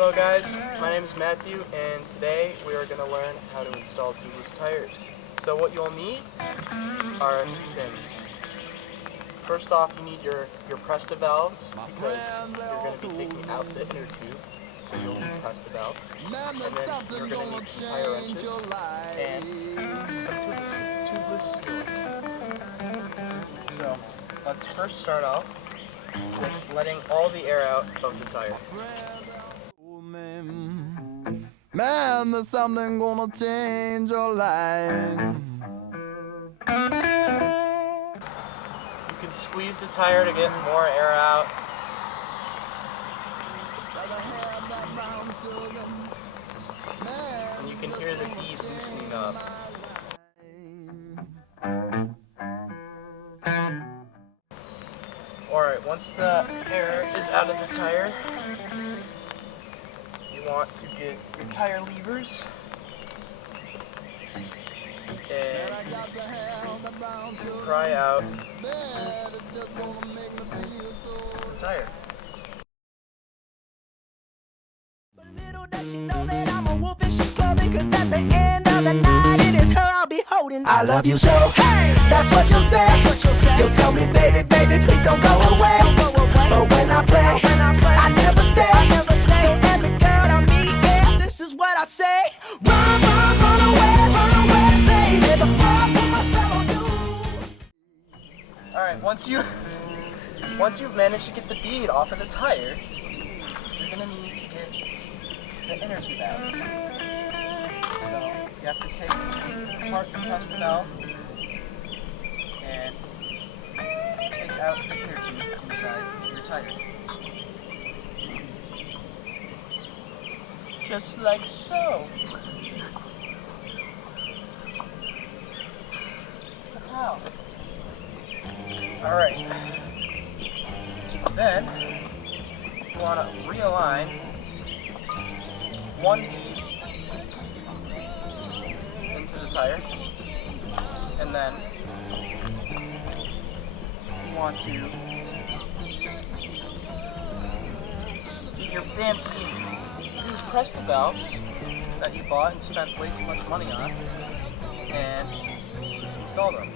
Hello guys, my name is Matthew and today we are going to learn how to install tubeless tires. So what you'll need are a few things. First off, you need your Presta valves because you're going to be taking out the inner tube, so you'll need Presta valves. And then you're going to need some tire wrenches and some tubeless sealant. So let's first start off with letting all the air out of the tire. Man, there's something gonna change your life. You can squeeze the tire to get more air out. And you can hear the bead loosening up. Alright, once the air is out of the tire, you want to get your tire levers and pry out the tire. But little does she know that I'm a wolf in sheep's clothing, 'cause at the end of the night it is her I'll be holding. I love you so, hey, that's what you'll say. You'll tell me, baby, baby, please don't go away. But when I play, I never stay. So every girl I meet, yeah, this is what I say. Run, run away, baby. The fire put my spell on you. Alright, once you've managed to get the bead off of the tire, you're gonna need to get the inner tube out. So you have to take apart the Presta valve and take out the inner tube inside your tire. Just like so. That's how. Alright. Then you want to realign one bead into the tire, and then you want to get your fancy new Presta valves that you bought and spent way too much money on and install them.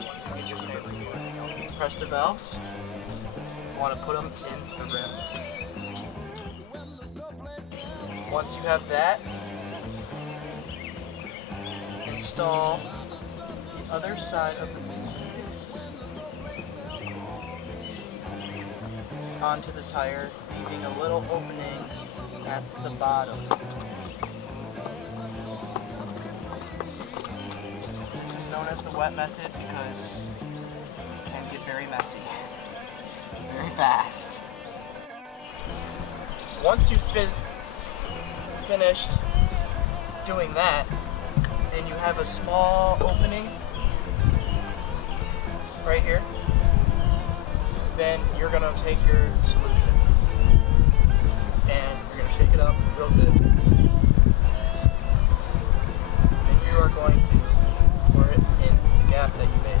Once you get your fancy Presta valves, you want to put them in the rim. Once you have that, install the other side of the bead onto the tire, leaving a little opening at the bottom. This is known as the wet method because it can get very messy, very fast. Once you've finished doing that, and you have a small opening right here, then you're going to take your solution and you're going to shake it up real good. And you are going to pour it in the gap that you made.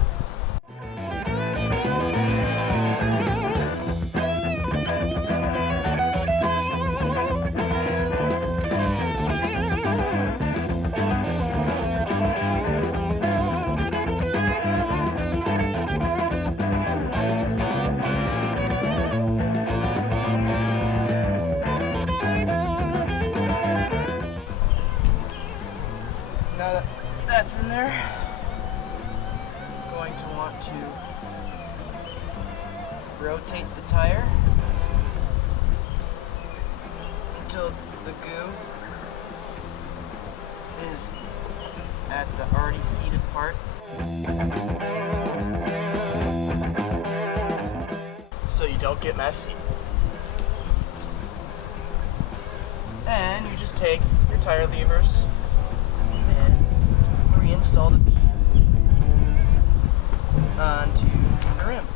Now that that's in there, you're going to want to rotate the tire until the goo is at the already seated part. So you don't get messy. And you just take your tire levers and reinstall the bead onto the rim.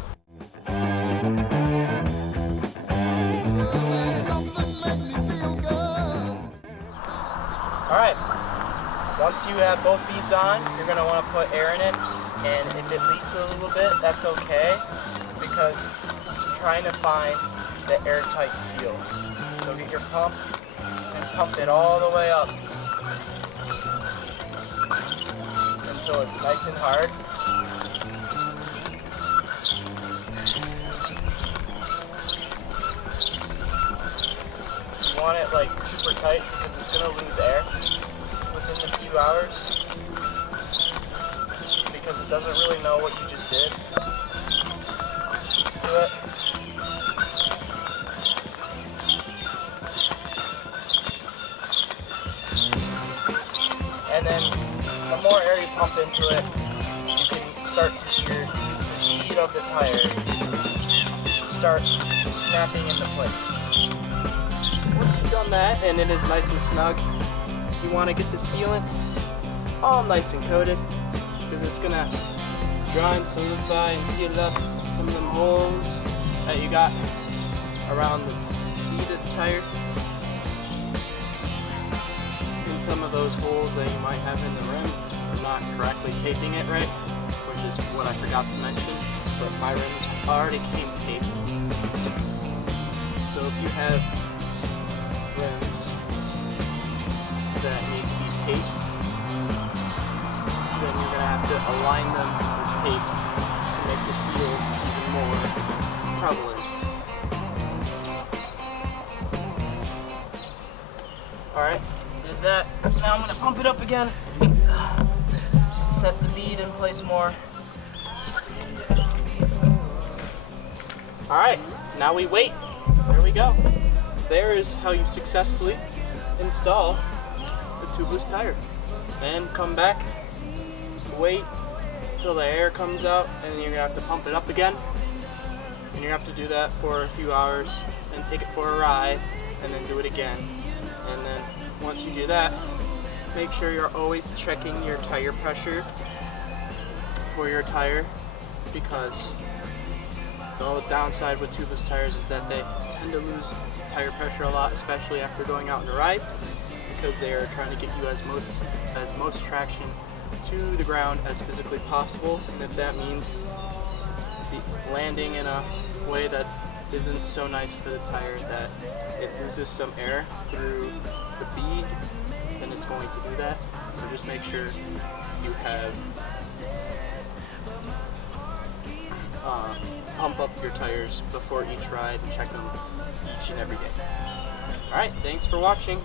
Alright, once you have both beads on, you're going to want to put air in it, and if it leaks a little bit, that's okay, because you're trying to find the airtight seal. So get your pump and pump it all the way up until it's nice and hard. You want it like super tight because it's going to lose air within a few hours because it doesn't really know what you just did to it. And then the more air you pump into it, you can start to hear the bead of the tire start snapping into place. Once you've done that and it is nice and snug, you want to get the sealant all nice and coated because it's going to dry and solidify and seal up some of them holes that you got around the bead of the tire. And some of those holes that you might have in the rim are not correctly taping it right, which is what I forgot to mention, but my rims already came taped. So if you have rims that need to be taped, then you're going to have to align them with tape to make the seal even more prevalent. Alright, did that. Now I'm going to pump it up again. Set the bead in place more. Alright, now we wait. There we go. There is how you successfully install the tubeless tire. And come back, wait until the air comes out, and then you're going to have to pump it up again. And you're going to have to do that for a few hours, and take it for a ride, and then do it again. And then once you do that, make sure you're always checking your tire pressure for your tire, because the downside with tubeless tires is that they tend to lose tire pressure a lot, especially after going out on a ride, because they are trying to get you as most traction to the ground as physically possible. And if that means landing in a way that isn't so nice for the tire, that it loses some air through the bead, then it's going to do that. So just make sure you have pump up your tires before each ride and check them each and every day. Alright, thanks for watching.